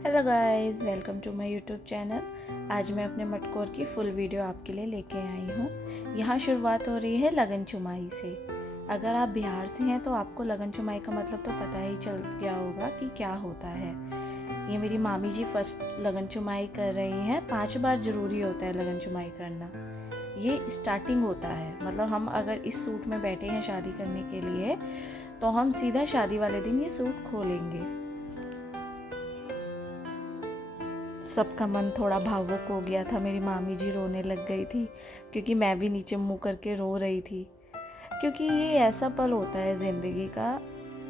Hello guys, welcome to my YouTube channel. आज मैं अपने मटकोर की फुल वीडियो आपके लिए लेके आई हूँ। यहाँ शुरुआत हो रही है लगन चुमाई से। अगर आप बिहार से हैं तो आपको लगन चुमाई का मतलब तो पता ही चल गया होगा कि क्या होता है। ये मेरी मामी जी फर्स्ट लगन चुमाई कर रही हैं। 5 बार ज़रूरी होता है लगन चुमाई करना। ये स्टार्टिंग होता है, मतलब हम अगर इस सूट में बैठे हैं शादी करने के लिए तो हम सीधा शादी वाले दिन ये सूट खोलेंगे। सबका मन थोड़ा भावुक हो गया था। मेरी मामी जी रोने लग गई थी क्योंकि मैं भी नीचे मुंह करके रो रही थी, क्योंकि ये ऐसा पल होता है ज़िंदगी का।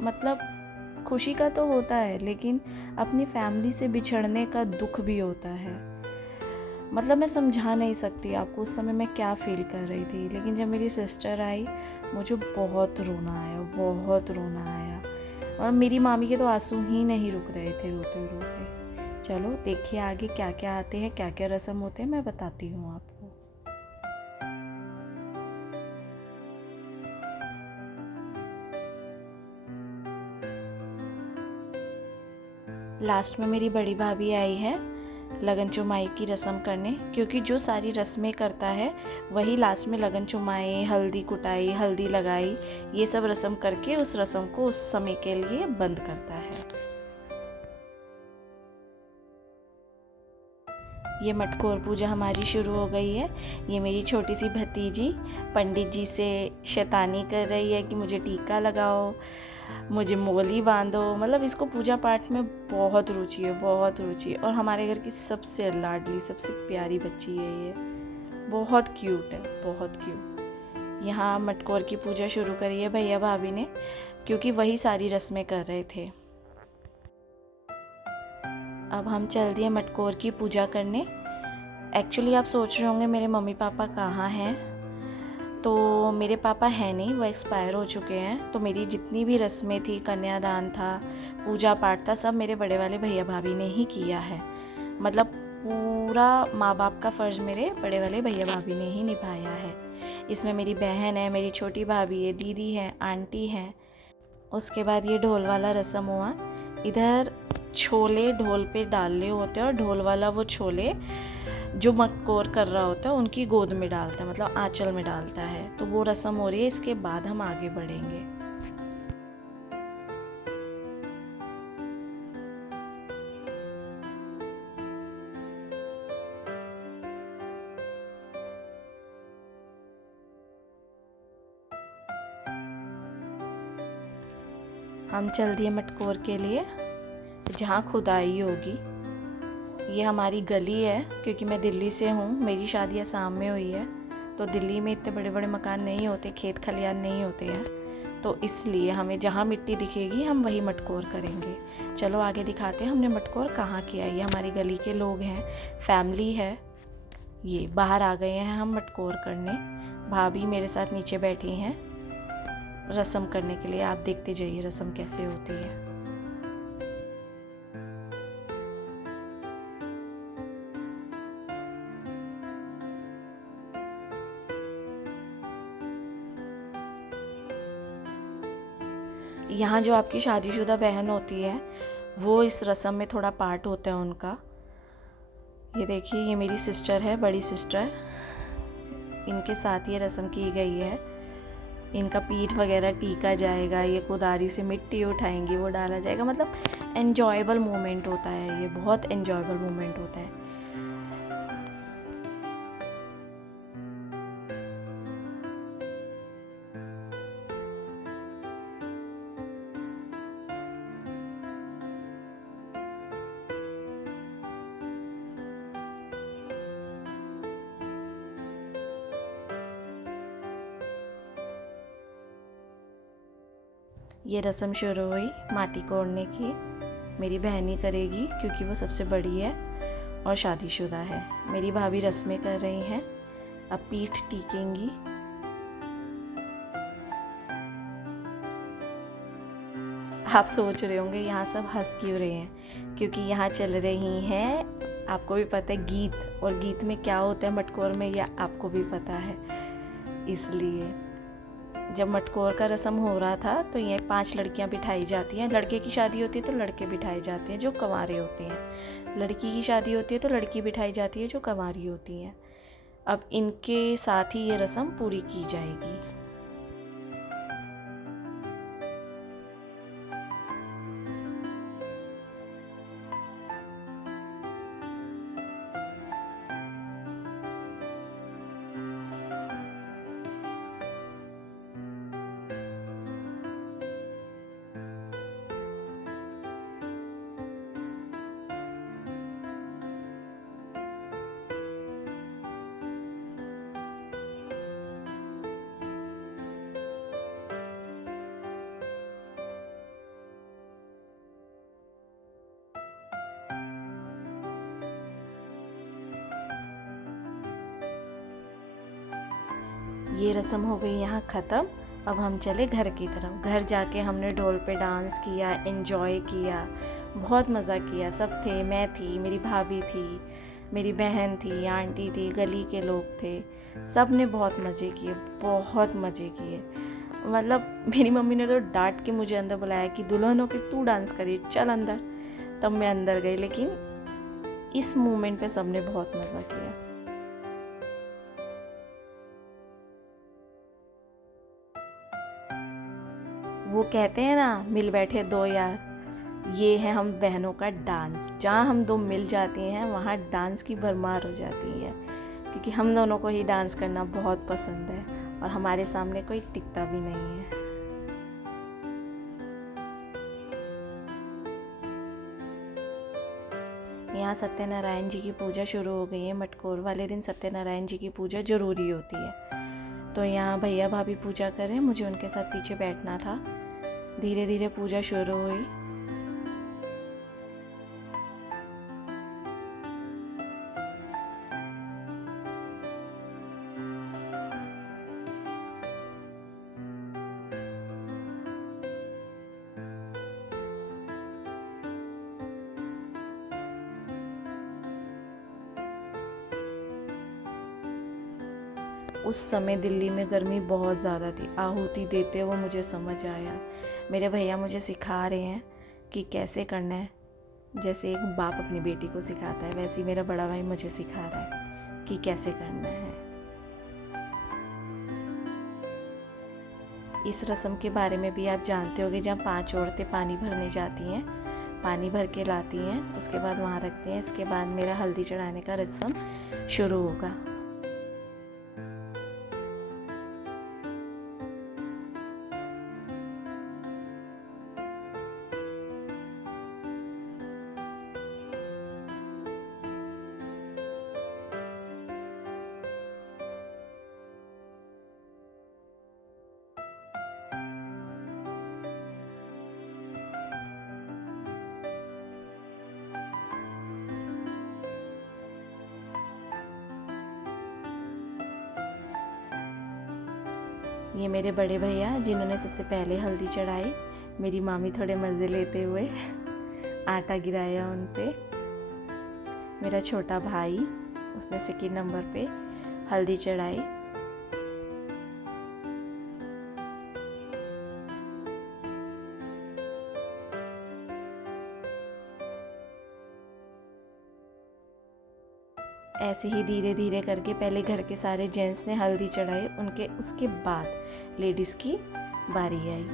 मतलब खुशी का तो होता है, लेकिन अपनी फैमिली से बिछड़ने का दुख भी होता है। मतलब मैं समझा नहीं सकती आपको उस समय मैं क्या फील कर रही थी। लेकिन जब मेरी सिस्टर आई, मुझे बहुत रोना आया, बहुत रोना आया। और मेरी मामी के तो आंसू ही नहीं रुक रहे थे रोते रोते। चलो देखिए आगे क्या क्या आते हैं, क्या क्या रस्म होते हैं, मैं बताती हूँ आपको। लास्ट में मेरी बड़ी भाभी आई है लगन चुमाई की रस्म करने, क्योंकि जो सारी रस्में करता है वही लास्ट में लगन चुमाई, हल्दी कुटाई, हल्दी लगाई, ये सब रस्म करके उस रस्म को उस समय के लिए बंद करता है। ये मटकोर पूजा हमारी शुरू हो गई है। ये मेरी छोटी सी भतीजी पंडित जी से शैतानी कर रही है कि मुझे टीका लगाओ, मुझे मोली बांधो। मतलब इसको पूजा पाठ में बहुत रुचि है, बहुत रुचि है। और हमारे घर की सबसे लाडली, सबसे प्यारी बच्ची है ये। बहुत क्यूट है, बहुत क्यूट। यहाँ मटकोर की पूजा शुरू करी है भैया भाभी ने, क्योंकि वही सारी रस्में कर रहे थे। अब हम चल दिए मटकोर की पूजा करने। एक्चुअली आप सोच रहे होंगे मेरे मम्मी पापा कहाँ हैं, तो मेरे पापा हैं नहीं, वो एक्सपायर हो चुके हैं। तो मेरी जितनी भी रस्में थी, कन्यादान था, पूजा पाठ था, सब मेरे बड़े वाले भैया भाभी ने ही किया है। मतलब पूरा माँ बाप का फ़र्ज मेरे बड़े वाले भैया भाभी ने ही निभाया है। इसमें मेरी बहन है, मेरी छोटी भाभी है, दीदी है, आंटी है। उसके बाद ये ढोल वाला रस्म हुआ। इधर छोले ढोल पे डालने होते हैं और ढोल वाला वो छोले जो मटकोर कर रहा होता है उनकी गोद में डालता है, मतलब आंचल में डालता है। तो वो रस्म हो रही है, इसके बाद हम आगे बढ़ेंगे। हम चल दिए मटकोर के लिए जहाँ खुदाई होगी। ये हमारी गली है, क्योंकि मैं दिल्ली से हूँ, मेरी शादी असम में हुई है। तो दिल्ली में इतने बड़े बड़े मकान नहीं होते, खेत खलियान नहीं होते हैं, तो इसलिए हमें जहाँ मिट्टी दिखेगी हम वही मटकोर करेंगे। चलो आगे दिखाते हैं हमने मटकोर कहाँ किया। ये हमारी गली के लोग हैं, फैमिली है। ये बाहर आ गए हैं हम मटकोर करने। भाभी मेरे साथ नीचे बैठी हैं रस्म करने के लिए। आप देखते जाइए रस्म कैसे होती है। यहाँ जो आपकी शादीशुदा बहन होती है वो इस रस्म में थोड़ा पार्ट होता है उनका। ये देखिए, ये मेरी सिस्टर है, बड़ी सिस्टर। इनके साथ ये रस्म की गई है। इनका पीठ वगैरह टीका जाएगा, ये कुदारी से मिट्टी उठाएंगी, वो डाला जाएगा। मतलब एन्जॉयबल मोमेंट होता है, ये बहुत एन्जॉयबल मोमेंट होता है। ये रस्म शुरू हुई माटी कोड़ने की। मेरी बहन ही करेगी क्योंकि वो सबसे बड़ी है और शादीशुदा है। मेरी भाभी रस्में कर रही हैं, अब पीठ टीकेंगी। आप सोच रहे होंगे यहाँ सब हंस क्यों रहे हैं, क्योंकि यहाँ चल रही हैं, आपको भी पता है, गीत। और गीत में क्या होता है मटकोर में, यह आपको भी पता है, इसलिए जब मटकोर का रस्म हो रहा था तो ये 5 लड़कियां बिठाई जाती हैं। लड़के की शादी होती है तो लड़के बिठाए जाते हैं जो कंवारे होते हैं, लड़की की शादी होती है तो लड़की बिठाई जाती है जो कंवारी होती हैं। अब इनके साथ ही ये रस्म पूरी की जाएगी। ये रस्म हो गई यहाँ ख़त्म। अब हम चले घर की तरफ। घर जाके हमने ढोल पे डांस किया, एंजॉय किया, बहुत मज़ा किया। सब थे, मैं थी, मेरी भाभी थी, मेरी बहन थी, आंटी थी, गली के लोग थे। सब ने बहुत मज़े किए, बहुत मज़े किए। मतलब मेरी मम्मी ने तो डांट के मुझे अंदर बुलाया कि दुल्हन हो के तू डांस करी, चल अंदर। तब मैं अंदर गई, लेकिन इस मोमेंट पे सब ने बहुत मज़ा किया। वो कहते हैं ना, मिल बैठे दो यार, ये है हम बहनों का डांस। जहाँ हम दो मिल जाती हैं वहाँ डांस की भरमार हो जाती है, क्योंकि हम दोनों को ही डांस करना बहुत पसंद है और हमारे सामने कोई टिकता भी नहीं है। यहाँ सत्यनारायण जी की पूजा शुरू हो गई है। मटकोर वाले दिन सत्यनारायण जी की पूजा ज़रूरी होती है। तो यहाँ भैया भाभी पूजा करें, मुझे उनके साथ पीछे बैठना था। धीरे धीरे पूजा शुरू हुई। उस समय दिल्ली में गर्मी बहुत ज़्यादा थी। आहुति देते हुए मुझे समझ आया। मेरे भैया मुझे सिखा रहे हैं कि कैसे करना है। जैसे एक बाप अपनी बेटी को सिखाता है, वैसे ही मेरा बड़ा भाई मुझे सिखा रहा है कि कैसे करना है। इस रस्म के बारे में भी आप जानते होंगे, जहाँ 5 औरतें पानी भरने जाती हैं, पानी भर के लाती हैं, उसके बाद वहाँ रखती हैं। इसके बाद मेरा हल्दी चढ़ाने का रस्म शुरू होगा। ये मेरे बड़े भैया जिन्होंने सबसे पहले हल्दी चढ़ाई। मेरी मामी थोड़े मज़े लेते हुए आटा गिराया उन पे। मेरा छोटा भाई, उसने सेकंड नंबर पे हल्दी चढ़ाई। ऐसे ही धीरे धीरे करके पहले घर के सारे जेंट्स ने हल्दी चढ़ाई, उसके बाद लेडीज़ की बारी आई।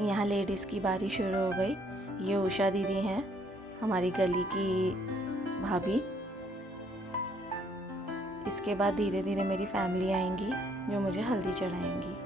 यहाँ लेडीज़ की बारी शुरू हो गई। ये उषा दीदी हैं, हमारी गली की भाभी। इसके बाद धीरे धीरे मेरी फैमिली आएंगी जो मुझे हल्दी चढ़ाएंगी।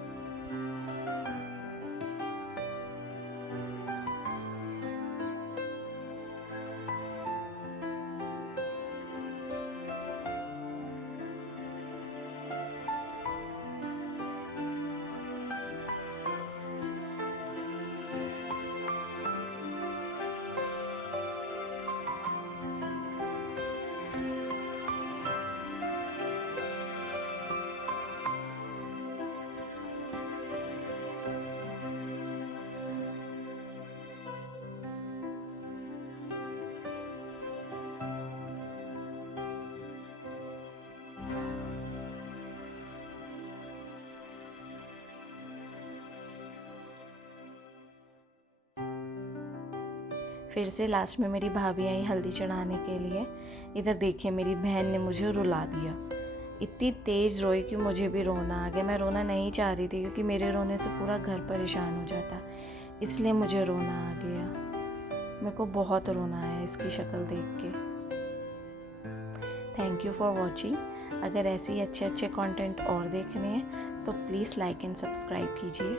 फिर से लास्ट में मेरी भाभी आई हल्दी चढ़ाने के लिए। इधर देखिए मेरी बहन ने मुझे रुला दिया, इतनी तेज़ रोई कि मुझे भी रोना आ गया। मैं रोना नहीं चाह रही थी क्योंकि मेरे रोने से पूरा घर परेशान हो जाता, इसलिए मुझे रोना आ गया। मेरे को बहुत रोना आया इसकी शक्ल देख के। Thank you for watching. अगर ऐसे ही अच्छे अच्छे कंटेंट और देखने हैं तो प्लीज़ लाइक एंड सब्सक्राइब कीजिए।